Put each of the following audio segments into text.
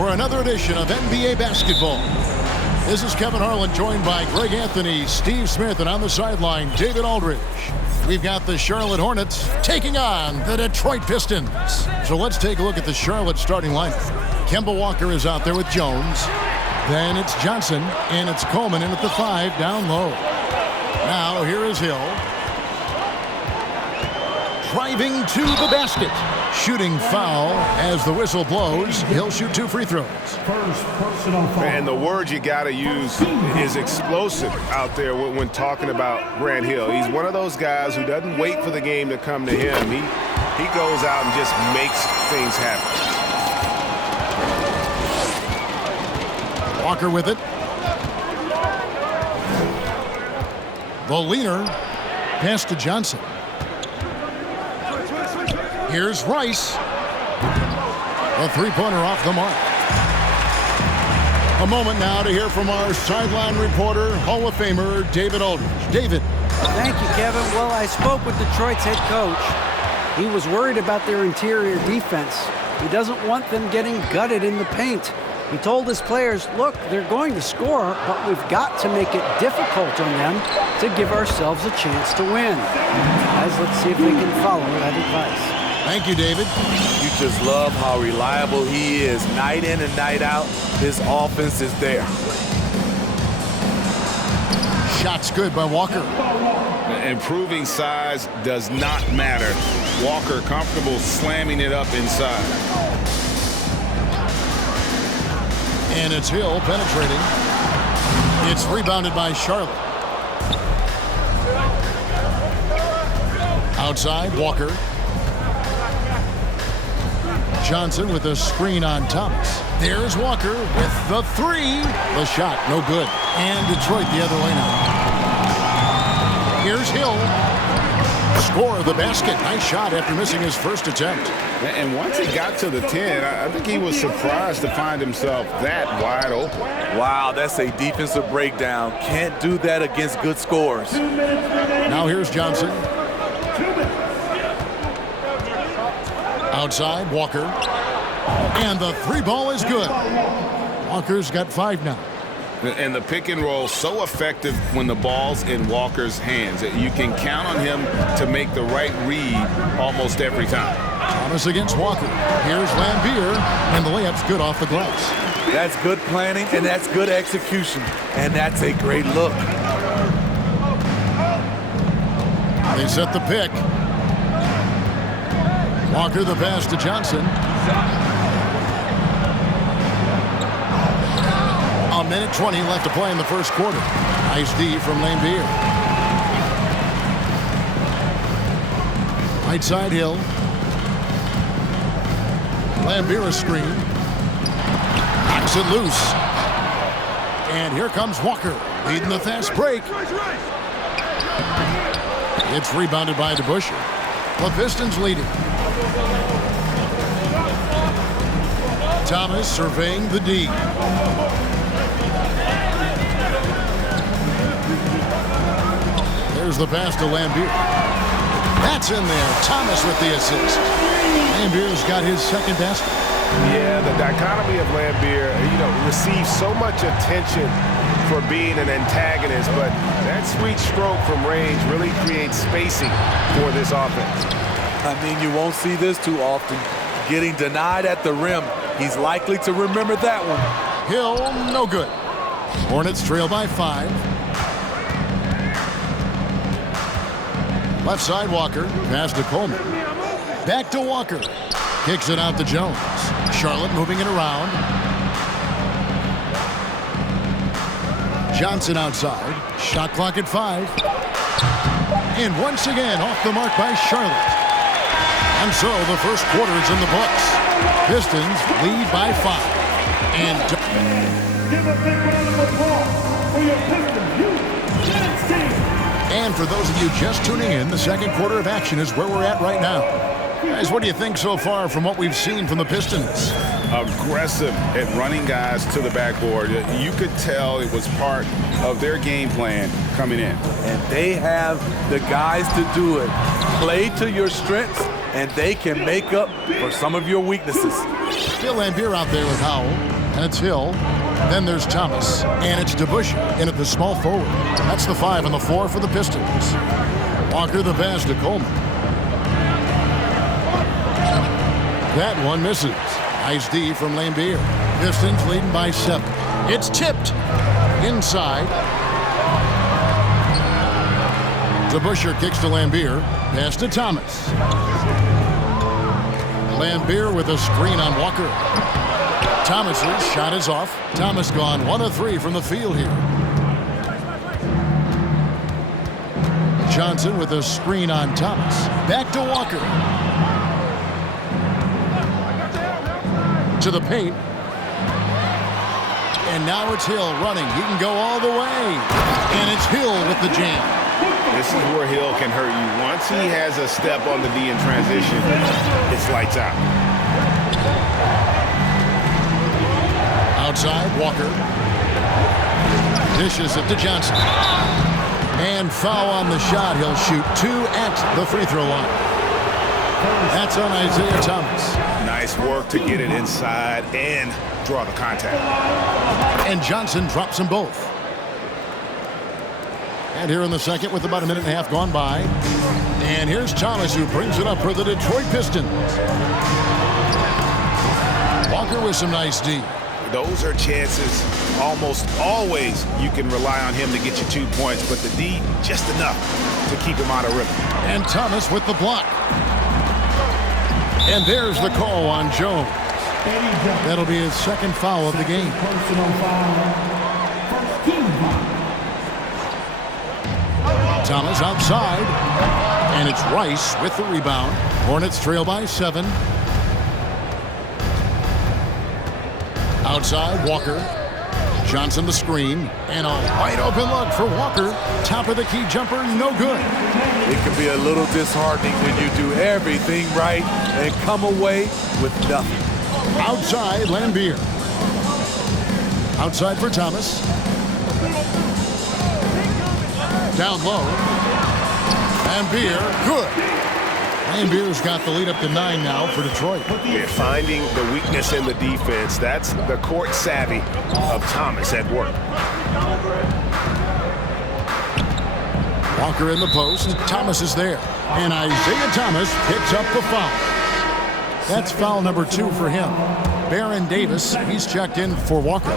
for another edition of NBA basketball. This is Kevin Harlan, joined by Greg Anthony, Steve Smith, and on the sideline, David Aldridge. We've got the Charlotte Hornets taking on the Detroit Pistons. So let's take a look at the Charlotte starting lineup. Kemba Walker is out there with Jones. Then it's Johnson, and it's Coleman in at the 5 down low. Now here is Hill. Driving to the basket. Shooting foul as the whistle blows. He'll shoot 2 free throws. First personal foul. And the word you got to use is explosive out there when talking about Grant Hill. He's one of those guys who doesn't wait for the game to come to him. He goes out and just makes things happen. Walker with it. The leaner. Pass to Johnson. Here's Rice. A three-pointer off the mark. A moment now to hear from our sideline reporter, Hall of Famer David Aldridge. David. Thank you, Kevin. Well, I spoke with Detroit's head coach. He was worried about their interior defense. He doesn't want them getting gutted in the paint. He told his players, look, they're going to score, but we've got to make it difficult on them to give ourselves a chance to win. Guys, let's see if they can follow that advice. Thank you, David. You just love how reliable he is. Night in and night out, his offense is there. Shot's good by Walker. Improving size does not matter. Walker comfortable slamming it up inside. And it's Hill penetrating. It's rebounded by Charlotte. Outside, Walker. Johnson with a screen on Thomas. There's Walker with the 3. The shot, no good. And Detroit the other way now. Here's Hill. Score of the basket. Nice shot after missing his first attempt. And once he got to the 10, I think he was surprised to find himself that wide open. Wow, that's a defensive breakdown. Can't do that against good scores. Now here's Johnson. Outside, Walker. And the 3 ball is good. Walker's got 5 now. And the pick and roll so effective when the ball's in Walker's hands. You can count on him to make the right read almost every time. Thomas against Walker. Here's Lambier, and the layup's good off the glass. That's good planning, and that's good execution. And that's a great look. They set the pick. Walker the pass to Johnson. A minute 20 left to play in the first quarter. Nice D from Lambier. Right side, Hill. Lambier a screen. Knocks it loose. And here comes Walker, leading the fast break. It's rebounded by DeBusschere. The Pistons leading. Thomas surveying the D. There's the pass to Lambier. That's in there. Thomas with the assist. Lambier's got his second basket. Yeah, the dichotomy of Lambier, receives so much attention for being an antagonist, but that sweet stroke from range really creates spacing for this offense. I mean, you won't see this too often. Getting denied at the rim. He's likely to remember that one. Hill, no good. Hornets trail by 5. Left side, Walker. Pass to Coleman. Back to Walker. Kicks it out to Jones. Charlotte moving it around. Johnson outside. Shot clock at 5. And once again, off the mark by Charlotte. And so the first quarter is in the books. Pistons lead by 5. And Give a big round of applause for your Pistons youth team. And for those of you just tuning in, the second quarter of action is where we're at right now. Guys, what do you think so far from what we've seen from the Pistons? Aggressive at running guys to the backboard. You could tell it was part of their game plan coming in. And they have the guys to do it. Play to your strengths, and they can make up for some of your weaknesses. Still Lambier out there with Howell. And it's Hill. Then there's Thomas. And it's DeBusschere in at the small forward. That's the 5 and the 4 for the Pistons. Walker the pass to Coleman. That one misses. Nice D from Lambier. Pistons leading by 7. It's tipped. Inside. DeBusschere kicks to Lambier. Pass to Thomas. Lambier with a screen on Walker. Thomas's shot is off. Thomas gone 1 of 3 from the field here. Johnson with a screen on Thomas. Back to Walker. To the paint. And now it's Hill running. He can go all the way. And it's Hill with the jam. This is where Hill can hurt you. Once he has a step on the D in transition, it's lights out. Outside, Walker. Dishes it to Johnson. And foul on the shot. He'll shoot 2 at the free throw line. That's on Isaiah Thomas. Nice work to get it inside and draw the contact. And Johnson drops them both. And here in the second with about a minute and a half gone by. And here's Thomas who brings it up for the Detroit Pistons. Walker with some nice D. Those are chances almost always you can rely on him to get you 2 points, but the D just enough to keep him out of rhythm. And Thomas with the block. And there's the call on Jones. That'll be his second foul of the game. Personal foul. First team foul. Thomas outside. And it's Rice with the rebound. Hornets trail by 7. Outside, Walker. Johnson the screen. And a wide open look for Walker. Top of the key jumper, no good. It can be a little disheartening when you do everything right and come away with nothing. Outside, Lambier. Outside for Thomas. Down low. Lambier, good. Lambier's got the lead up to 9 now for Detroit. Yeah, finding the weakness in the defense. That's the court savvy of Thomas at work. Walker in the post. Thomas is there. And Isaiah Thomas picks up the foul. That's foul number 2 for him. Baron Davis, he's checked in for Walker.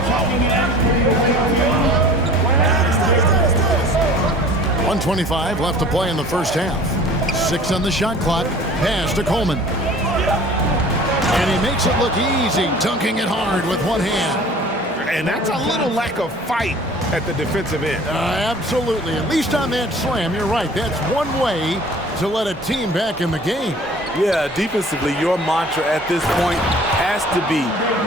1:25 left to play in the first half. 6 on the shot clock. Pass to Coleman. And he makes it look easy, dunking it hard with one hand. And that's a little lack of fight at the defensive end. Absolutely. At least on that slam, you're right. That's one way to let a team back in the game. Yeah, defensively, your mantra at this point has to be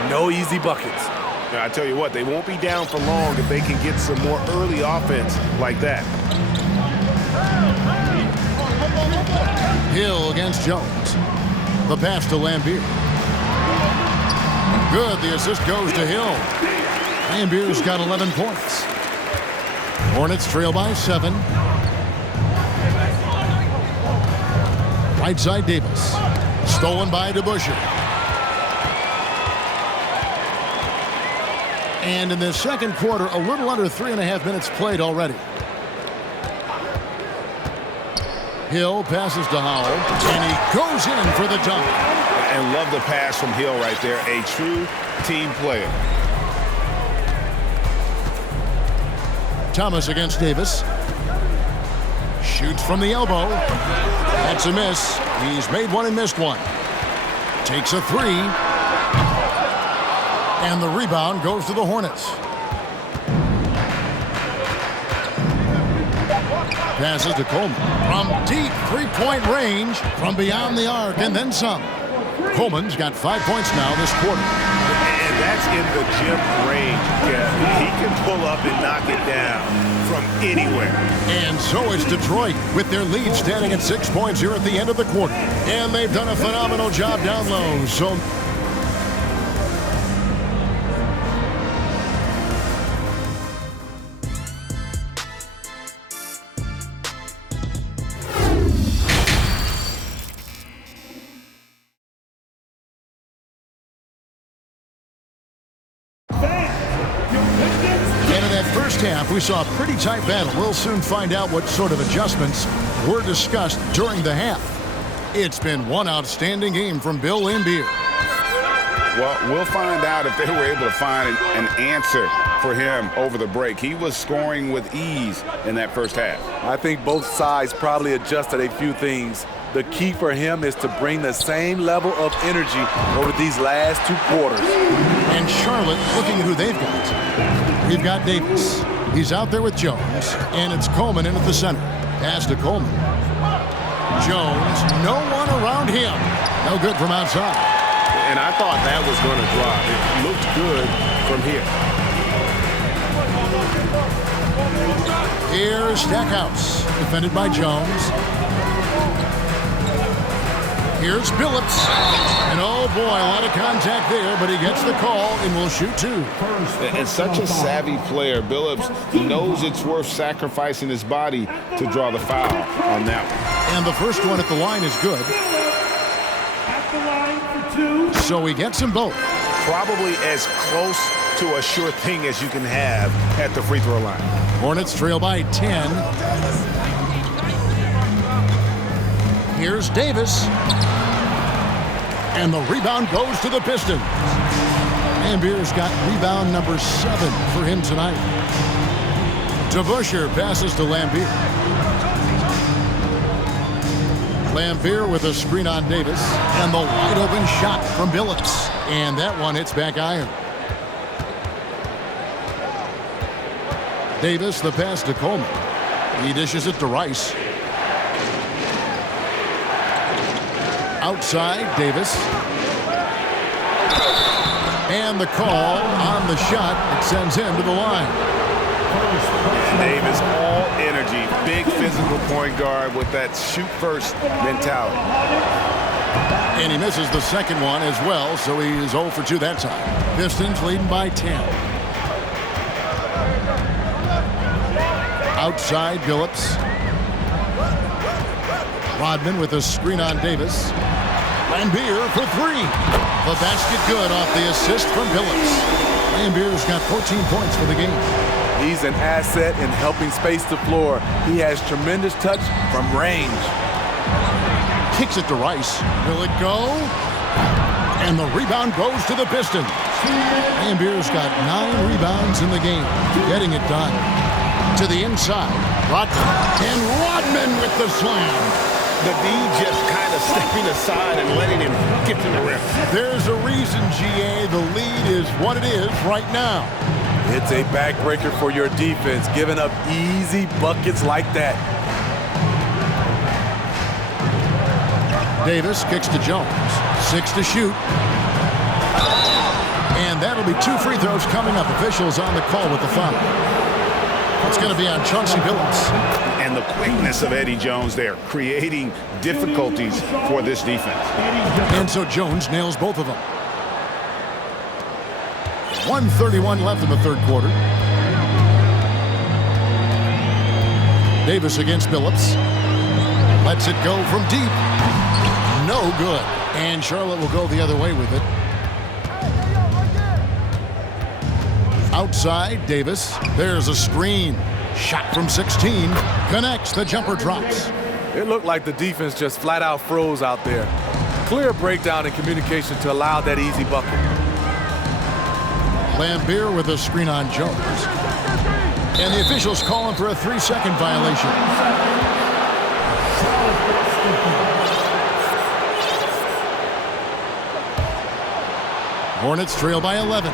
no easy buckets. Now, I tell you what, they won't be down for long if they can get some more early offense like that. Hill against Jones. The pass to Lambier. Good. The assist goes to Hill. Lambier's got 11 points. Hornets trail by 7. Right side, Davis. Stolen by DeBusschere. And in the second quarter, a little under 3.5 minutes played already. Hill passes to Howell, and he goes in for the dunk. And love the pass from Hill right there. A true team player. Thomas against Davis. Shoots from the elbow. That's a miss. He's made one and missed one. Takes a 3. And the rebound goes to the Hornets. Passes to Coleman. From deep three-point range, from beyond the arc, and then some. Coleman's got 5 points now this quarter. And that's in the gym range. Yeah, he can pull up and knock it down from anywhere. And so is Detroit, with their lead standing at 6 points here at the end of the quarter. And they've done a phenomenal job down low. So first half, we saw a pretty tight battle. We'll soon find out what sort of adjustments were discussed during the half. It's been one outstanding game from Bill Laimbeer. Well, we'll find out if they were able to find an answer for him over the break. He was scoring with ease in that first half. I think both sides probably adjusted a few things. The key for him is to bring the same level of energy over these last 2 quarters. And Charlotte looking at who they've got. We've got Davis. He's out there with Jones, and it's Coleman in at the center. Pass to Coleman. Jones, no one around him. No good from outside. And I thought that was going to drop. It looked good from here. Here's Stackhouse, defended by Jones. Here's Billups. And oh boy, a lot of contact there, but he gets the call and will shoot 2. And such a savvy player, Billups knows it's worth sacrificing his body to draw the foul on that one. And the first one at the line is good. At the line for 2. So he gets them both. Probably as close to a sure thing as you can have at the free throw line. Hornets trail by 10. Here's Davis. And the rebound goes to the Pistons. Laimbeer's got rebound number 7 for him tonight. DeBusschere passes to Laimbeer. Laimbeer with a screen on Davis. And the wide open shot from Billups. And that one hits back iron. Davis, the pass to Coleman. He dishes it to Rice. Outside, Davis. And the call on the shot. It sends him to the line. Davis, all energy, big physical point guard with that shoot-first mentality. And he misses the second one as well, so he is 0 for 2 that time. Pistons leading by 10. Outside, Billups. Rodman with a screen on Davis. Laimbeer for 3. The basket good off the assist from Billups. Laimbeer's got 14 points for the game. He's an asset in helping space the floor. He has tremendous touch from range. Kicks it to Rice. Will it go? And the rebound goes to the Pistons. Laimbeer's got 9 rebounds in the game. Getting it done. To the inside. Rodman. And Rodman with the slam. The D just kind of stepping aside and letting him get to the rim. There's a reason, GA. The lead is what it is right now. It's a backbreaker for your defense, giving up easy buckets like that. Davis kicks to Jones. 6 to shoot. And that'll be 2 free throws coming up. Officials on the call with the foul. It's going to be on Chauncey Billups. And the quickness of Eddie Jones there, creating difficulties for this defense. And so Jones nails both of them. 1:31 left in the third quarter. Davis against Billups. Lets it go from deep. No good. And Charlotte will go the other way with it. Outside, Davis. There's a screen. Shot from 16. Connects. The jumper drops. It looked like the defense just flat out froze out there. Clear breakdown in communication to allow that easy bucket. Laimbeer with a screen on Jones. And the officials calling for a 3-second violation. Hornets trail by 11.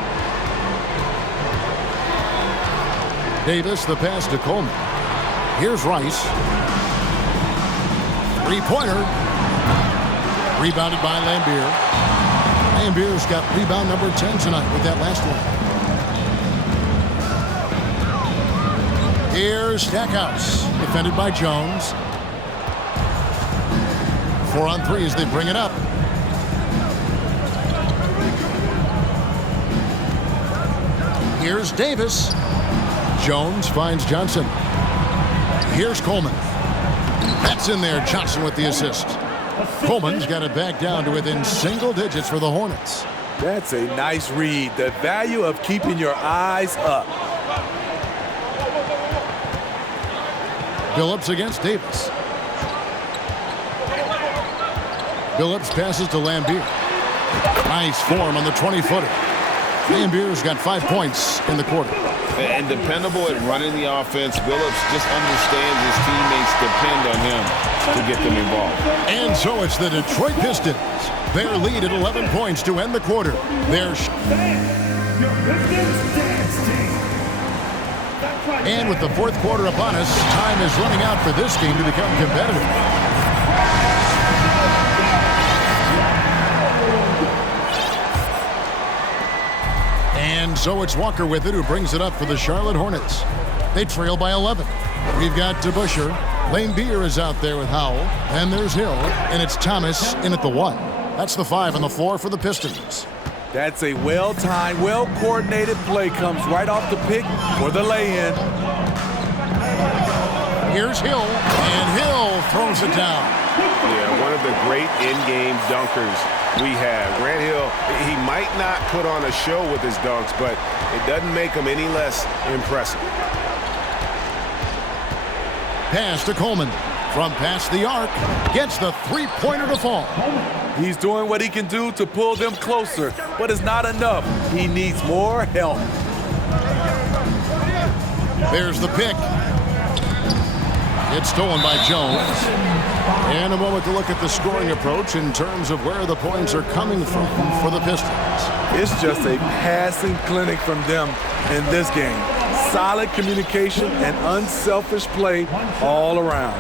Davis, the pass to Coleman. Here's Rice. 3-pointer. Rebounded by Laimbeer. Laimbeer's got rebound number 10 tonight with that last one. Here's Stackhouse, defended by Jones. 4 on 3 as they bring it up. Here's Davis. Jones finds Johnson. Here's Coleman. That's in there. Johnson with the assist. Coleman's got it back down to within single digits for the Hornets. That's a nice read. The value of keeping your eyes up. Billups against Davis. Billups passes to Lambier. Nice form on the 20-footer. Lambier's got 5 points in the quarter. And dependable at running the offense. Billups just understands his teammates depend on him to get them involved. And so it's the Detroit Pistons. Their lead at 11 points to end the quarter. Your Pistons dance team. That's right. And with the fourth quarter upon us, time is running out for this game to become competitive. And so it's Walker with it, who brings it up for the Charlotte Hornets. They trail by 11. We've got DeBusschere. Lambier is out there with Howell. And there's Hill. And it's Thomas in at the 1. That's the 5 on the floor for the Pistons. That's a well-timed, well-coordinated play. Comes right off the pick for the lay-in. Here's Hill. And Hill throws it down. Yeah, one of the great in-game dunkers we have. Grant Hill, he might not put on a show with his dunks, but it doesn't make him any less impressive. Pass to Coleman. From past the arc, gets the three-pointer to fall. He's doing what he can do to pull them closer, but it's not enough. He needs more help. There's the pick. It's stolen by Jones. And a moment to look at the scoring approach in terms of where the points are coming from for the Pistons. It's just a passing clinic from them in this game. Solid communication and unselfish play all around.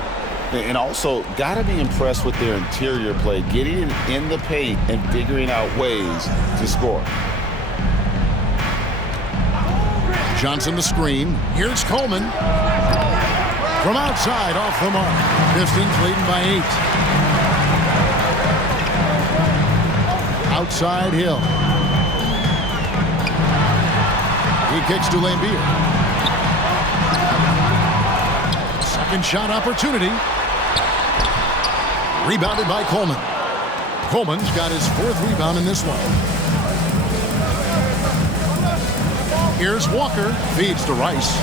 And also, got to be impressed with their interior play, getting in the paint and figuring out ways to score. Johnson the screen. Here's Coleman. From outside, off the mark. Pistons leading by 8. Outside Hill. He kicks to Lambier. Second shot opportunity. Rebounded by Coleman. Coleman's got his 4th rebound in this one. Here's Walker. Feeds to Rice.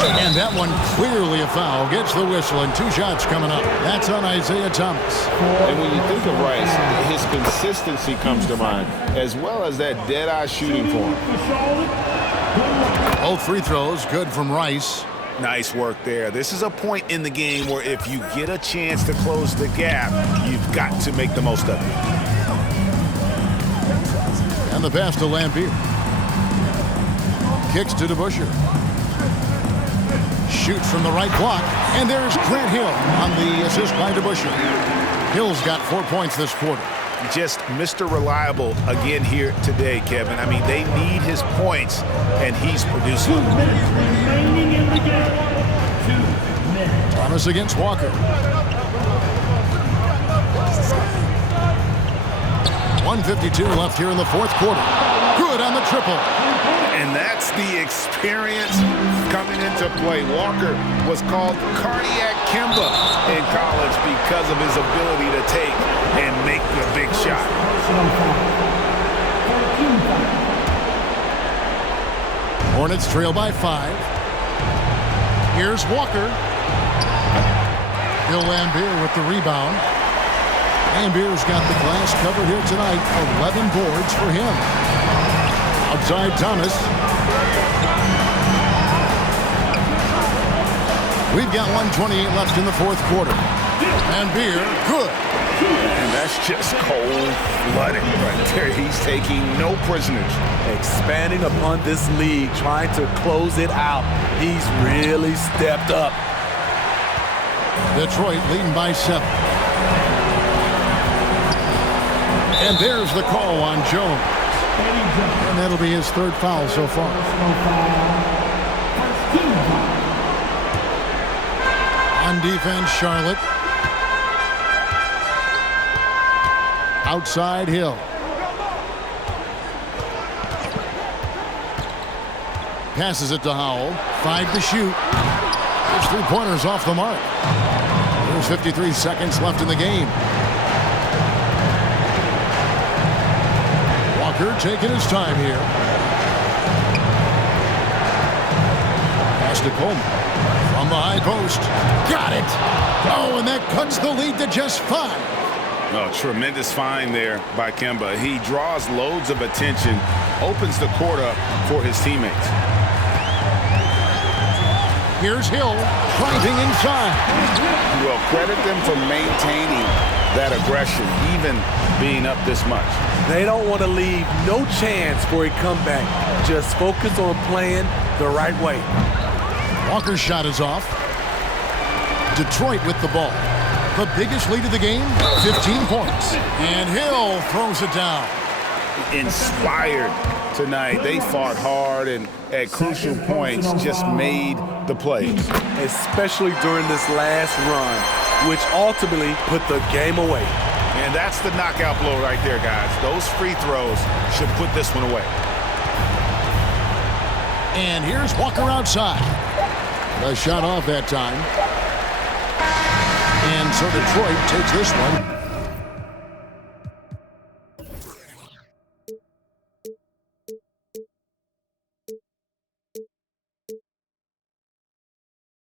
And that one clearly a foul. Gets the whistle, and 2 shots coming up. That's on Isaiah Thomas. And when you think of Rice, his consistency comes to mind, as well as that dead-eye shooting form. Both free throws good from Rice. Nice work there. This is a point in the game where if you get a chance to close the gap, you've got to make the most of it. And the pass to Lambier. Kicks to DeBusschere. Shoots from the right block. And there's Grant Hill on the assist by DeBusschere. Hill's got 4 points this quarter. Just Mr. Reliable again here today, Kevin. I mean, they need his points, and he's producing. 2 minutes remaining in the game. 2 minutes. Thomas against Walker. 1:52 left here in the fourth quarter. Good on the triple. And that's the experience coming into play. Walker was called Cardiac Kimba in college because of his ability to take and make the big shot. Hornets trail by 5. Here's Walker. Bill Lambier with the rebound. Lambier's got the glass covered here tonight. 11 boards for him. Outside Thomas. We've got 1:28 left in the fourth quarter. Lambier, good. And that's just cold-blooded right there. He's taking no prisoners. Expanding upon this lead, trying to close it out. He's really stepped up. Detroit leading by 7. And there's the call on Jones. And that'll be his 3rd foul so far. On defense, Charlotte. Outside Hill. Passes it to Howell. 5 to shoot. There's 3-pointers off the mark. There's 53 seconds left in the game. Walker taking his time here. Pass to Coleman. From the high post. Got it. Oh, and that cuts the lead to just 5. Oh, tremendous find there by Kemba. He draws loads of attention, opens the court up for his teammates. Here's Hill driving inside. Well, credit them for maintaining that aggression, even being up this much. They don't want to leave no chance for a comeback. Just focus on playing the right way. Walker's shot is off. Detroit with the ball. The biggest lead of the game, 15 points. And Hill throws it down. Inspired tonight. They fought hard and at crucial points just made the plays. Especially during this last run, which ultimately put the game away. And that's the knockout blow right there, guys. Those free throws should put this one away. And here's Walker outside. The shot off that time. And so Detroit takes this one